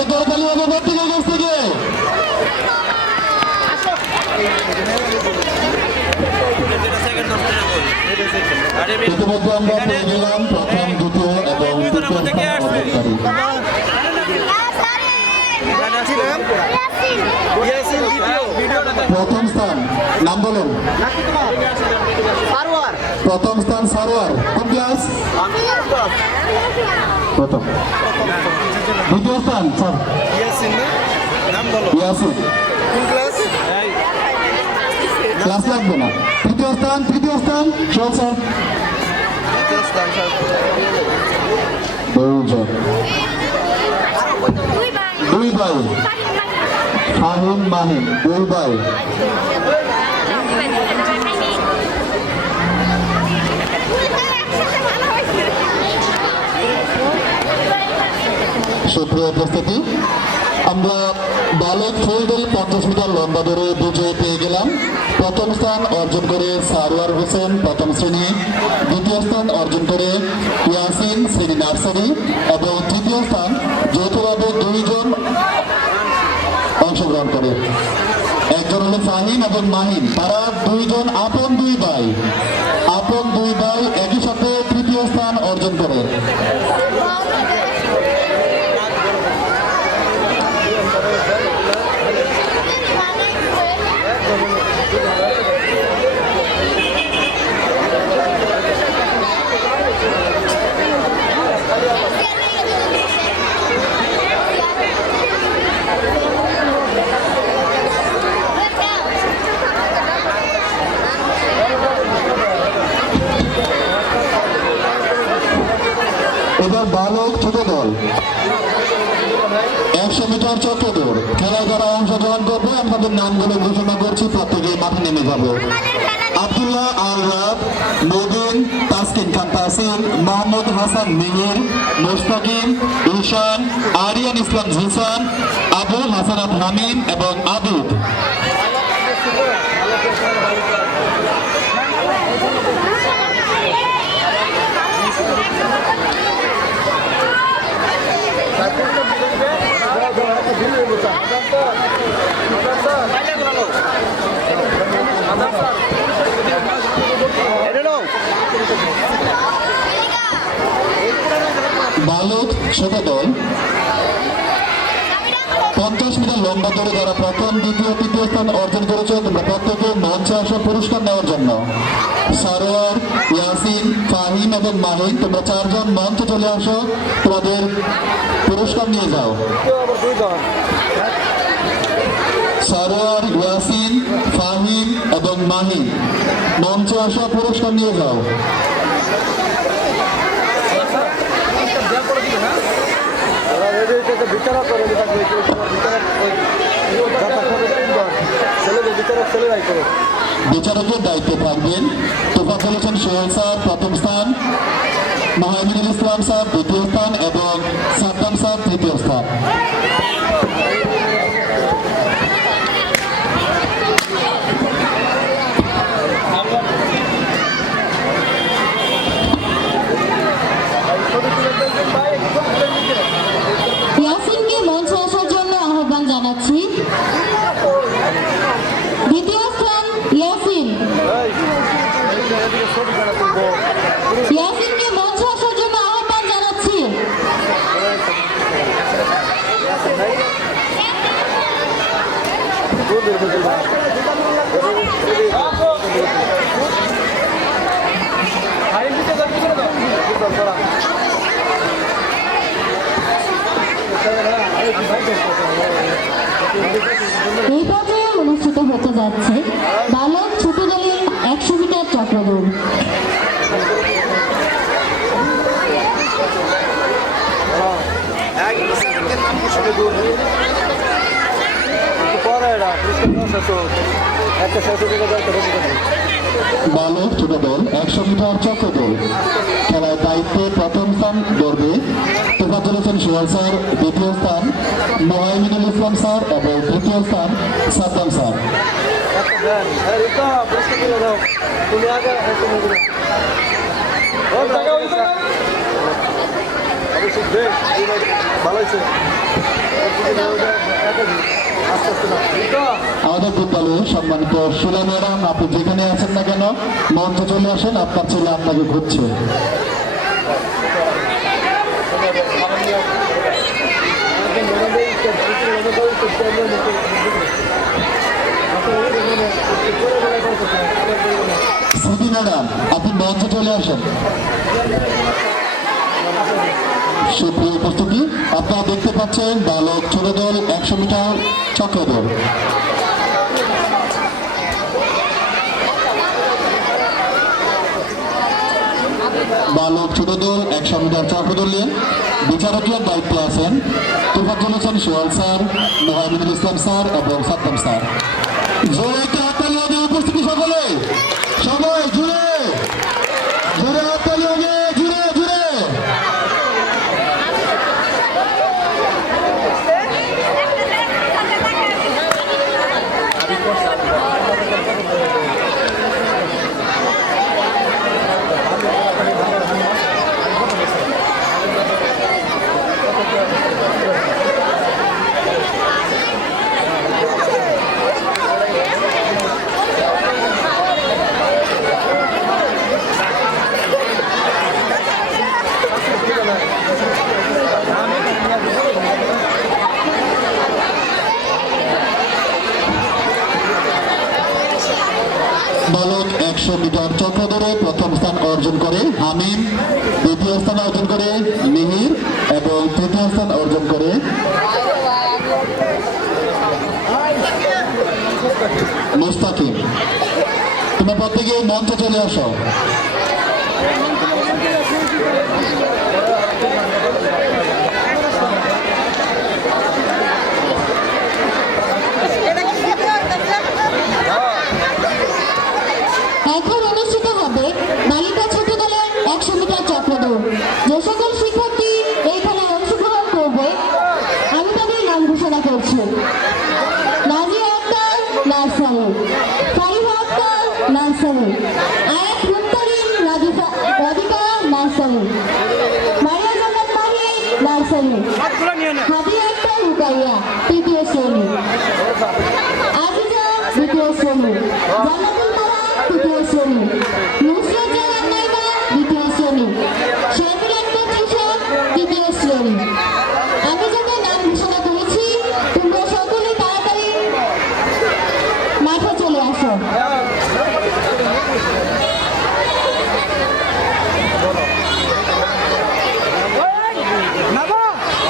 একটা করতালি হবে প্রত্যেকের কাছ থেকে। ইতিমধ্যে আমরা পেয়ে গেলাম প্রথম, দ্বিতীয় এবং তৃতীয় স্থান অধিকারী। প্রথম স্থান নাম বলুন। প্রথম স্থান সারোয়ার, কোন ক্লাস? প্রথম। দ্বিতীয় স্থান স্যার ইয়াসিন, ক্লাস লাগবে না। তৃতীয় স্থান শোল স্যার। দুই ভাই ফাহিম মাহিম, দুই ভাই। সুপ্রিয় উপস্থিতি, আমরা বালক ফুলদল 50 মিটার লম্বা দৌড়ে বিজয় পেয়ে গেলাম। প্রথম স্থান অর্জন করে সারোয়ার হোসেন প্রথম শ্রেণী, দ্বিতীয় স্থান অর্জন করে ইয়াসিন শ্রেণী নার্সারি এবং তৃতীয় স্থান যৌথভাবে দুইজন অংশগ্রহণ করে। একজন হলো ফাহিম এবং মাহিম, তারা দুইজন আপন দুই ভাই একই সাথে তৃতীয় স্থান অর্জন করে। এবার বালক ছোট দল 100 মিটার চক্র দৌড় খেলায় যারা অংশগ্রহণ করবে আমাদের নামগুলো ঘোষণা করছি, প্রত্যেকে মাঠে নেমে যাবে। আব্দুল্লাহ আল রাব, নদীন, তাসকিন খান তাসিন, মোহাম্মদ হাসান মিহির, মুশতাকিম, ঈশান, আরিয়ান ইসলাম জিসান, আবু হাসানাত হামিম এবং আবিদ। বালক ছোট দল 50 মিটার লম্বা দৌড়ে যারা প্রথম, দ্বিতীয়, তৃতীয় স্থান অর্জন করেছে তোমরা প্রত্যেকে মঞ্চে আসা পুরস্কার নেওয়ার জন্য। সারোয়ার, ইয়াসিন, ফাহিম এবং মাহিম, তোমরা চারজন মঞ্চে চলে আসো, তোমাদের পুরস্কার নিয়ে যাও। সারোয়ার, ইয়াসিন, ফাহিম এবং মাহিম মঞ্চে আসা পুরস্কার নিয়ে যাও। বিচারকের দায়িত্বে থাকবেন তোফাজ্জল হোসেন সোহেল স্যার প্রথম স্থান, মাহমুদুল ইসলাম স্যার দ্বিতীয় স্থান এবং সাদ্দাম স্যার তৃতীয় স্থান। ইয়াসিনকে মঞ্চে আসার জন্য আহ্বান জানাচ্ছি। দ্বিতীয় স্থান ইয়াসিন। ইয়াসিনকে মঞ্চে আসার জন্য আহ্বান জানাচ্ছি। এই পর্যায়ে অনুষ্ঠিত হতে যাচ্ছে বালক ছোট দলের 100 মিটার চক্র দৌড়। বালক ছোট দল 100 মিটার চক্র দৌড় খেলার দায়িত্বে প্রথম স্থান ধরবে তোফাজ্জল হোসেন সোহেল স্যার, দ্বিতীয় স্থান মোহাইমিনুল ইসলাম স্যার এবং তৃতীয় স্থান সাদ্দাম স্যার। ভালো হয়েছে। আমাদের বিদ্যালয়ে সম্মানিত শিলা ম্যাডাম, আপনি যেখানে আছেন না কেন মঞ্চে চলে আসেন, আপনার ছেলে আপনাকে খুঁজছে। শ্রুতি ম্যাডাম, আপনি মঞ্চে চলে আসেন। সুপ্রিয় উপস্থিতি, আপনারা দেখতে পাচ্ছেন বালক ছোট দল 100 মিটার চক্র দৌড়। বালক ছোট দল 100 মিটার চক্র দৌড়ে বিচারকের দায়িত্বে আছেন তোফাজ্জল হোসেন সোহেল স্যার, মোহাম্মদুল ইসলাম স্যার এবং সাদ্দাম স্যার। জোরে একটা হাততালি হবে উপস্থিতি সকলে, সবাই জুড়ে জোরে হাততালি হবে, জুড়ে জুড়ে। বালক 100 মিটার চক্র দৌড়ে প্রথম স্থান অর্জন করে হামিম, দ্বিতীয় স্থান অর্জন করে মিহির এবং তৃতীয় স্থান অর্জন করে মুস্তাকিম। তোমরা প্রত্যেকে মঞ্চে চলে আসো। এখন অনুষ্ঠিত হবে বালিকা ছোট দলের 100 মিটার চক্র দৌড়। যে সকল শিক্ষার্থী এই খেলায় অংশগ্রহণ করবে আমি তাদের নাম ঘোষণা করছি। নাজিয়া আক্তার নার্সারি, ফারিহা আক্তার নার্সারি, আয়াত মুক্তারিন রাধিকা নার্সারি, মারিয়া জান্নাত মাহি নার্সারি, হাদিয়া আক্তার রুকাইয়া তৃতীয় শ্রেণী, আজিজা দ্বিতীয় শ্রেণী, জান্নাতুল মালা তৃতীয় শ্রেণী, নুসরাত জাহান নাইমা দ্বিতীয় শ্রেণী, শারমিন আক্তার তৃষা তৃতীয় শ্রেণী। আমি যাদের নাম ঘোষণা করেছি তোমরা সকলে তাড়াতাড়ি মাঠে চলে আসো।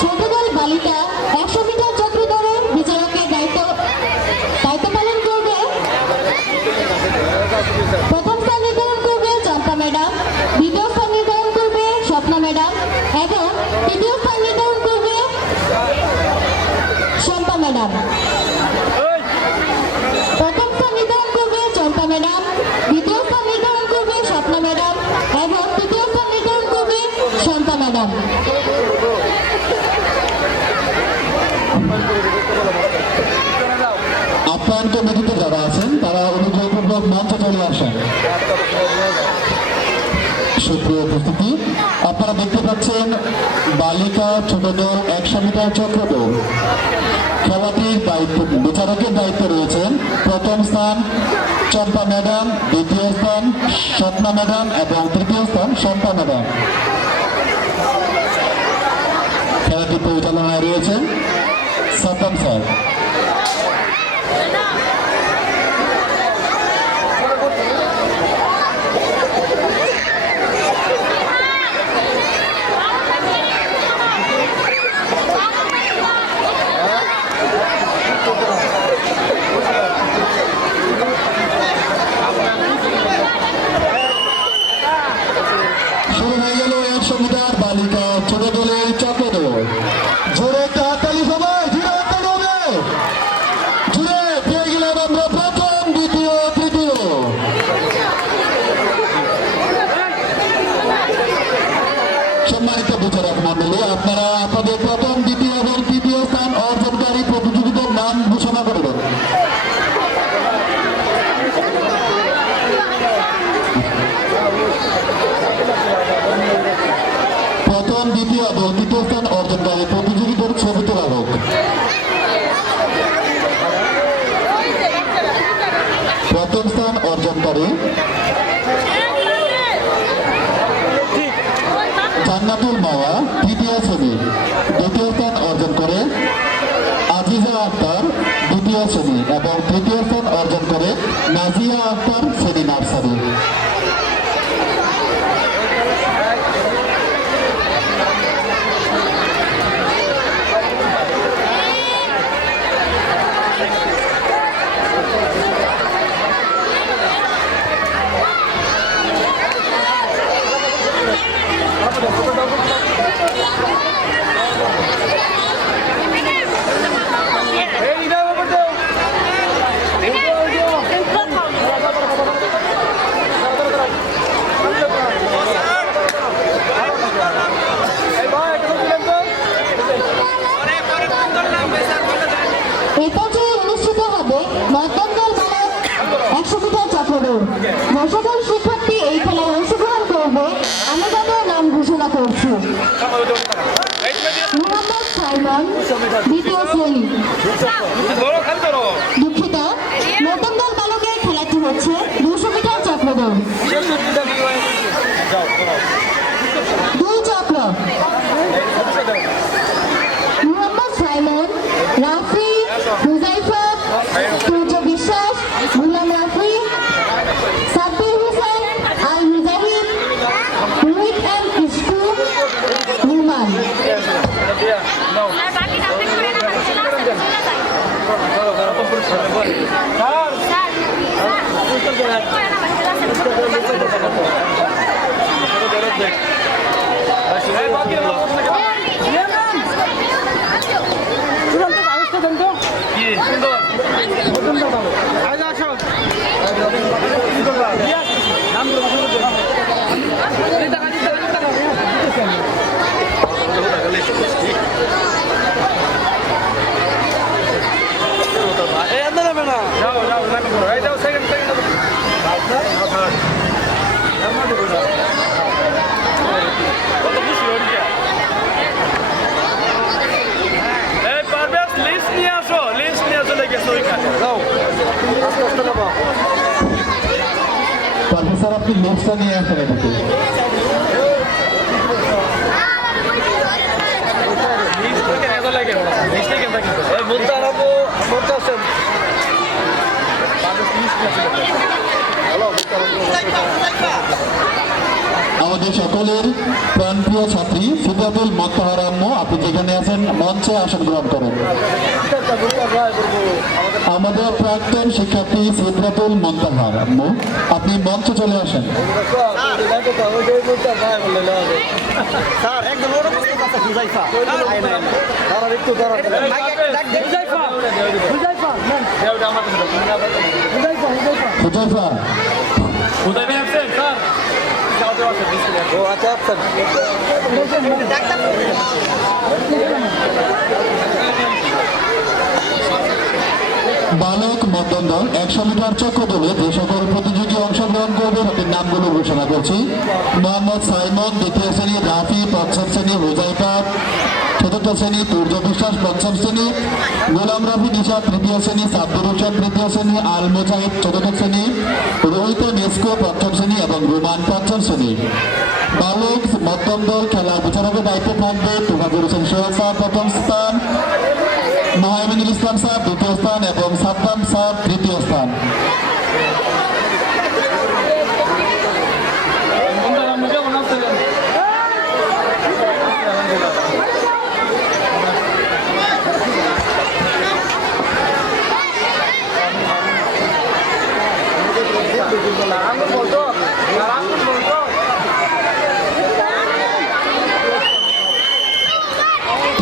ছোট দল বালিকা 100 মিটার চক্র দৌড়ে বিচারকের দায়িত্ব পালন করবে। প্রথম স্থান নির্ধারণ করবে চম্পা ম্যাডাম, দ্বিতীয় স্থান নির্ধারণ করবে স্বপ্না ম্যাডাম এবং তৃতীয় স্থান নির্ধারণ করবে শম্পা ম্যাডাম। প্রথম স্থান নির্ধারণ করবে চম্পা ম্যাডাম, দ্বিতীয় স্থান নির্ধারণ করবে স্বপ্না ম্যাডাম এবং তৃতীয় স্থান নির্ধারণ করবে শম্পা ম্যাডাম। আপ্যায়ন কমিটিতে যারা আছেন তারা অনুগ্রহপূর্বক মঞ্চে চলে আসেন। সুপ্রিয় উপস্থিতি, আপনারা দেখতে পাচ্ছেন বালিকা ছোট দল 100 মিটার চক্র দৌড়। খেলাটির দায়িত্ব বিচারকের দায়িত্বে রয়েছেন প্রথম স্থান চম্পা ম্যাডাম, দ্বিতীয় স্থান স্বপ্না ম্যাডাম এবং তৃতীয় স্থান শম্পা ম্যাডাম। খেলাটি পরিচালনায় রয়েছেন সাদ্দাম স্যার। শুরু হয়ে গেল 100 মিটার বালিকা ছোট দলের চক্র দৌড়। জোরে একটা হাততালি সবাই, জোরে হাততালি হবে, জোরে। পেয়ে গেলাম আমরা প্রথম, দ্বিতীয়, তৃতীয়। সম্মানিত বিচারক মন্ডলী, আপনারা আপনাদের প্রথম, দ্বিতীয় এবং তৃতীয় স্থান অর্জনকারী প্রতিযোগীদের নাম ঘোষণা করবেন। প্রথম, দ্বিতীয় এবং তৃতীয় স্থান অর্জনকারী প্রতিযোগীদের ছবি তোলা হোক। করে জান্নাতুল মাওয়া তৃতীয় শ্রেণী দ্বিতীয় স্থান অর্জন করে আজিজা আক্তার দ্বিতীয় শ্রেণী এবং তৃতীয় স্থান অর্জন করে নাজিয়া আক্তার শ্রেণী নার্সারি। এই পর্যায়ে অনুষ্ঠিত হবে মধ্যমদল বালক 100 মিটার চক্রদৌড়। যে সকল শিক্ষার্থী এই খেলায় অংশগ্রহণ করবে আমি তাদের নাম ঘোষণা করছি। মোহাম্মদ সাইমন দ্বিতীয় শ্রেণী। দুঃখিত, মধ্যমদল বালকের খেলাটি হচ্ছে 200 মিটার চক্রদৌড়। 2 চক্র। মোহাম্মদ সাইমন, রাফি, হুজাইফা, সূর্য বিশ্বাস, গুলাম রাফি, সাব্বির হোসেন, আল মুজাহিদ, রোহিত এম ইস্কু, রুমান। প্রফেসর আপনি লিস্টটা নিয়ে আসেন এটাকে। আমাদের সকলের প্রাণপ্রিয় ছাত্রী সিদ্ধাতুল মোত্তাহার আম্মু, আপনি যেখানে আছেন মঞ্চে আসন গ্রহণ করেন। আমাদের প্রাক্তন শিক্ষার্থী সিদ্ধাতুল মোত্তাহার আম্মু, আপনি মঞ্চে চলে আসেন। বালক মধ্যমদল 100 মিটার চক্রদৌড়ে যে সকল প্রতিযোগী অংশগ্রহণ করবে তাদের নামগুলো ঘোষণা করছি। মোহাম্মদ সাইমন দ্বিতীয় শ্রেণী, রাফি পঞ্চম শ্রেণী, হুজাইফা চতুর্থ শ্রেণী, সূর্য বিশ্বাস পঞ্চম শ্রেণী, গোলাম রাফি নিশা তৃতীয় শ্রেণী, সাব্বির হোসেন তৃতীয় শ্রেণী, আল মুজাহিদ চতুর্থ শ্রেণী, রোহিত মেস্কো পঞ্চম শ্রেণী এবং রুমান পঞ্চম শ্রেণী। বালক মধ্যমদল খেলা বিচারকের দায়িত্বে থাকবে তুফাজুল হোসেন সোহেল স্যার প্রথম স্থান, মোহাম্মদুল ইসলাম স্যার দ্বিতীয় স্থান এবং সাদ্দাম স্যার তৃতীয় স্থান।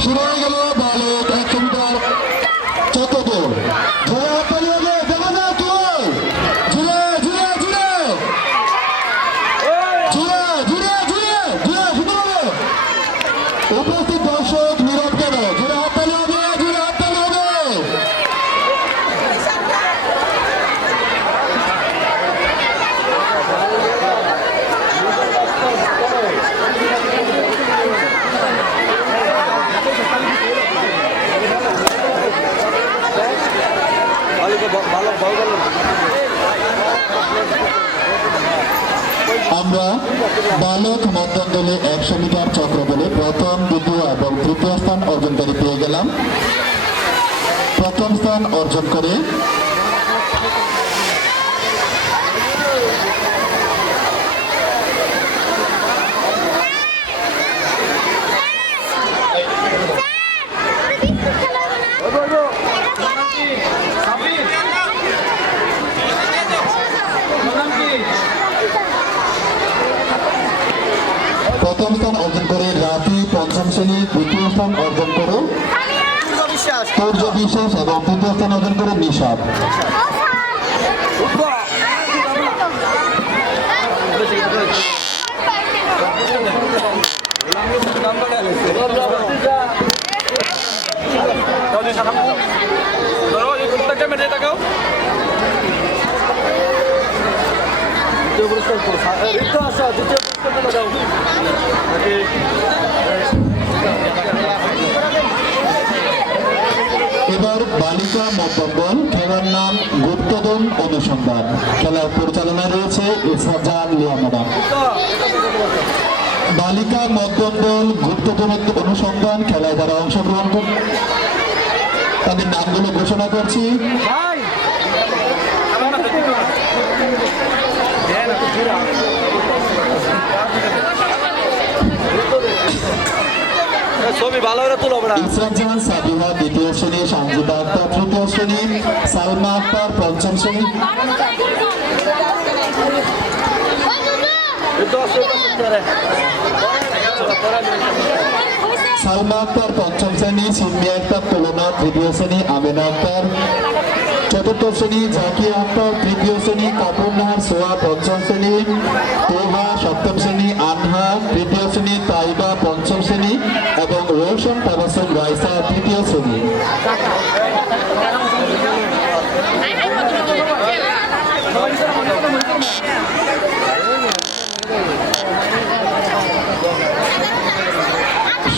শুরু হয়ে গেল বালক 100 মিটার চক্রদৌড়। উপস্থিত দর্শক নীরব কেন? জোরে হাততালি হবে, জোরে হাততালি হবে। ভালো ভালো আমরা বালক মধ্যম দলে 100 মিটার চক্র দলে প্রথম, দ্বিতীয় এবং তৃতীয় স্থান অর্জনকারী পেয়ে গেলাম। প্রথম স্থান অর্জন করে প্রথম স্থান অর্জন করে রাফি পঞ্চম শ্রেণী, দ্বিতীয় স্থান অর্জন করে সূর্য বিশ্বাস এবং তৃতীয় স্থান অর্জন করে নিশাদ। এবার বালিকা মধ্যম দল, খেলার নাম গুপ্তধন অনুসন্ধান। খেলার পরিচালনায় রয়েছে ইসরাত লিয়া ম্যাডাম। বালিকা মধ্যম দল গুপ্তধন অনুসন্ধান খেলায় যারা অংশগ্রহণ করে তাদের নামগুলো ঘোষণা করছি। ছবি ভালো করে তুলো বড়া। ইসরাত জাহান সাবিহা দ্বিতীয় শ্রেণী, সঞ্জিতা আক্তার তৃতীয় শ্রেণী, সালমা আক্তার পঞ্চম শ্রেণী, সালমা আক্তার পঞ্চম শ্রেণী, সিম্মি আক্তার তুলনা তৃতীয় শ্রেণী, আমেনা আক্তার চতুর্থ শ্রেণী, জাকিয়া আক্তার তৃতীয় শ্রেণী, কাপুর নাহার সোয়া পঞ্চম শ্রেণী, তোহা সপ্তম শ্রেণী, আনহা তৃতীয় শ্রেণী, তাইবা পঞ্চম শ্রেণী এবং রোশন তাবাসুম রাইসা তৃতীয় শ্রেণী।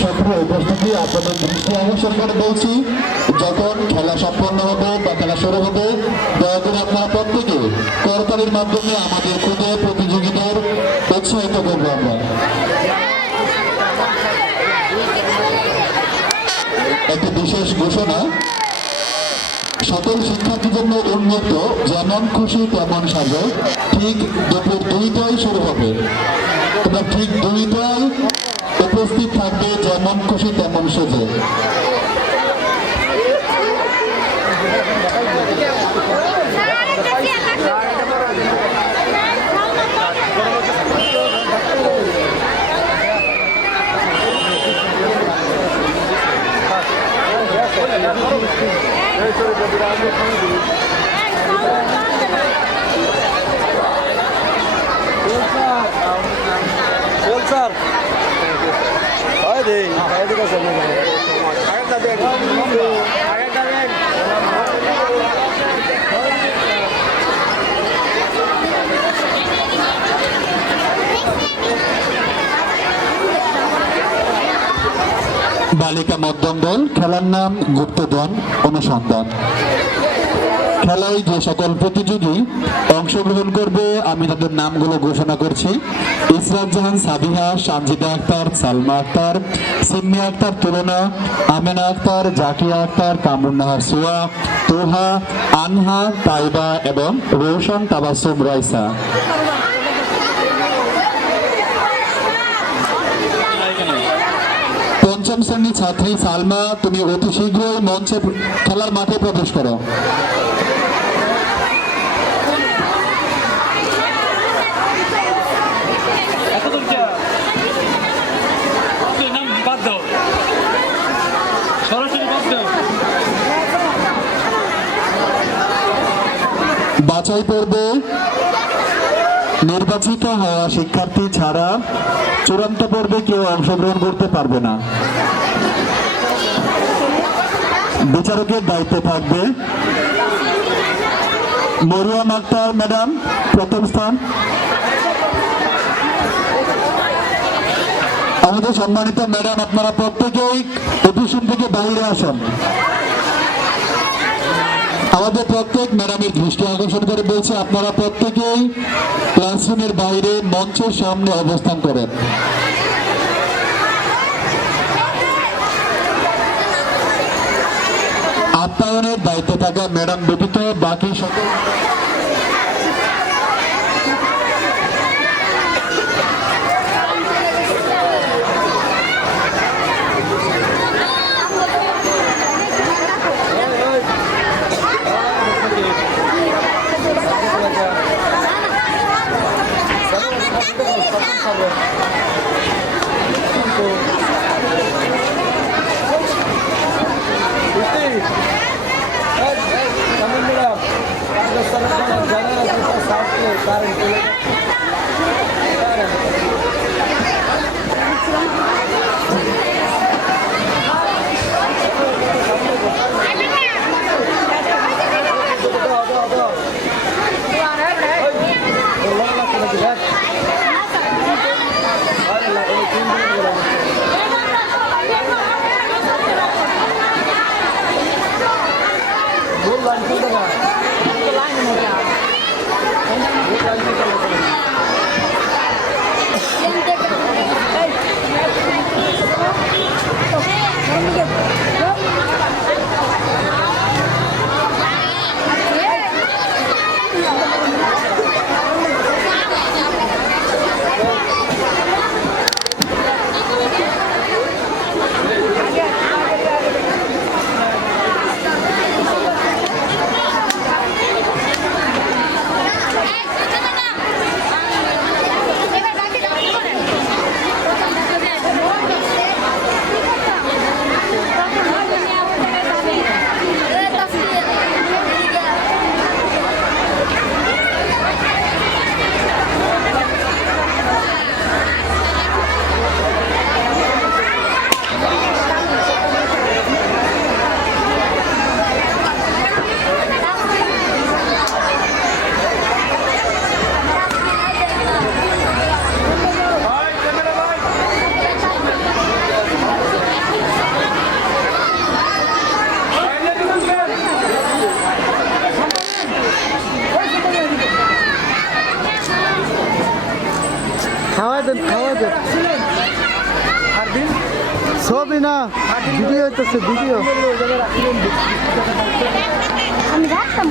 সক্রিয় উপস্থিতি আপনাদের দৃষ্টি আকর্ষণ করে বলছি, যখন খেলা সম্পন্ন হবে বা খেলা শুরু হবে দয়া করে আপনারা প্রত্যেকে করতালির মাধ্যমে আমাদের ক্ষুদে প্রতিযোগীদের উৎসাহিত করবো। আমরা একটি বিশেষ ঘোষণা, সকল শিক্ষার্থীর জন্য উন্নত যেমন খুশি তেমন সাজো, ঠিক দুপুর 2টায় শুরু হবে। তোমরা ঠিক 2টায় উপস্থিত থাকবে যেমন খুশি তেমন সেজে। স্যার হয় দে আগে কাছে আগেটা দেন আগেটা দেন। বালিকা মধ্যম দল, খেলার নাম গুপ্তধন অনুসন্ধান। খেলায় যে সকল প্রতিযোগী অংশগ্রহণ করবে আমি তাদের নামগুলো ঘোষণা করছি। ইসরাত জাহান সাবিহা, সঞ্জিতা আক্তার, সালমা আক্তার, সিম্মি আক্তার তুলনা, আমেনা আক্তার, জাকিয়া আক্তার, কামরুন নাহার সোয়া, তোহা, আনহা, তাইবা এবং রোশন তাবাসুম রাইসা। পঞ্চম শ্রেণীর ছাত্রী সালমা, তুমি অতি শীঘ্রই মঞ্চে খেলার মাঠে প্রবেশ করো। বাছাই পর্বে নির্বাচিত হওয়া শিক্ষার্থী ছাড়া চূড়ান্ত পর্বে কেউ অংশগ্রহণ করতে পারবে না। বিচারকের দায়িত্বে থাকবে মরিয়াম আক্তার ম্যাডাম, প্রথম স্থান। আমাদের সম্মানিত ম্যাডাম, আপনারা প্রত্যেকেই অডিশন থেকে বাইরে আসুন। আমাদের প্রত্যেক ম্যাডামের দৃষ্টি আকর্ষণ করে বলছে আপনারা প্রত্যেকেই ক্লাসরুমের বাইরে মঞ্চের সামনে অবস্থান করেন। আপ্যায়নের দায়িত্বে থাকা ম্যাডাম ব্যতীত বাকি সকল খাওয়া দেন ছবি না ভিডিও হইতেছে ভিডিও আমি রাখতাম